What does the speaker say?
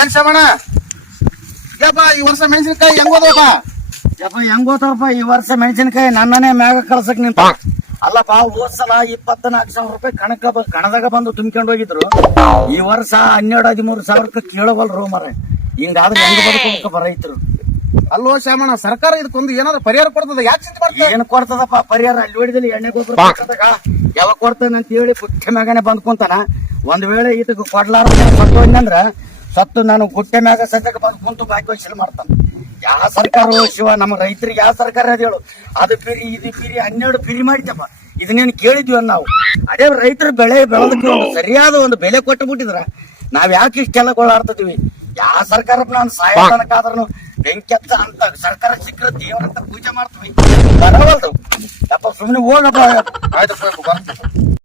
ಏನ್ ಶ್ರವಣ ಯಪ್ಪ ಈ ವರ್ಷ ಮೆಣಸಿನಕಾಯಿ ಹೆಂಗ್ ಹೋದಪ್ಪ? ಯಪ್ಪ ಹೆಂಗ್ ಗೊತ್ತಪ್ಪ ಈ ವರ್ಷ ಮೆಣಸಿನಕಾಯಿ ನನ್ನನೇ ಮ್ಯಾಗ ಕಳ್ಸಕ್ ನಿಂತ. ಅಲ್ಲಪ್ಪ ಹೋದ್ ಸಲ 24,000 ರೂಪಾಯಿ ಕಣದಾಗ ಬಂದು ತುಂಬ್ಕೊಂಡು ಹೋಗಿದ್ರು. ಈ ವರ್ಷ 12-13 ಸಾವಿರಕ್ಕೆ ಕೇಳವಲ್ರು ಮರ. ಹಿಂಗಾದ್ರೆ ಹೆಂಗ್ ಬದುಕೋಬೇಕಪ್ಪ ರೈತರು? ಅಲ್ಲೋ ಶ್ಯಾಮಣ್ಣ, ಸರ್ಕಾರ ಇದಕ್ಕೊಂದು ಏನಾದ್ರು ಪರಿಹಾರ ಕೊಡ್ತದ? ಯಾಕೆ ಚಿಂತೆ ಮಾಡ್ತೀಯ? ಏನ್ ಕೊಡ್ತದಪ್ಪ ಪರಿಹಾರ? ಅಲ್ಲಿ ಹೊಡಿದಲ್ಲಿ ಎಣ್ಣೆ ಗೊಬ್ಬರ ಯಾವಾಗ ಕೊಡ್ತಾನ ಅಂತ ಹೇಳಿ ಪುಟ್ಟ ಮ್ಯಾಗನೆ ಬಂದ್ ಕುಂತಾನ. ಒಂದ್ ವೇಳೆ ಇದಕ್ಕೆ ಕೊಡ್ಲಾರ ಸತ್ತು ಅಂದ್ರ ಸತ್ತು ನಾನು ಗುಟ್ಟೆ ಮ್ಯಾಗ ಸದ್ಯಕ್ಕೆ ಬಂದ್ ಕುಂತು ಬಾಕಿ ವಸೂಲಿ ಮಾಡ್ತಾನ. ಯಾವ ಸರ್ಕಾರ ಶಿವ ನಮ್ಮ ರೈತರಿಗೆ ಯಾವ ಸರ್ಕಾರ ಅದ ಹೇಳು? ಅದು ಪಿರಿ ಇದು ಪಿರಿ 12 ಪಿರಿ ಮಾಡಿತಪ್ಪ. ಇದನ್ನೇನು ಕೇಳಿದ್ವಿ ನಾವು. ಅದೇ ರೈತರು ಬೆಳೆ ಬೆಳೆದಕ್ಕೆ ಒಂದು ಸರಿಯಾದ ಒಂದು ಬೆಲೆ ಕೊಟ್ಟು ಬಿಟ್ಟಿದ್ರ ನಾವ್ ಯಾಕೆ ಇಷ್ಟೆಲ್ಲ ಗೋಳಾಡ್ತಿದ್ವಿ? ಯಾವ ಸರ್ಕಾರ ನಾನು ಸಾಯ ತನಕಾದ್ರೂ ಬೆಂಕೆತ್ತ ಅಂತ ಸರ್ಕಾರ ಸಿಕ್ಕರೆ ದೇವರಂತ ಪೂಜೆ ಮಾಡ್ತೀವಿ. ಬರವಲ್ದು ಯಪ್ಪ, ಸುಮ್ಮನೆ ಹೋಗಪ್ಪ. ಆಯ್ತಪ್ಪ.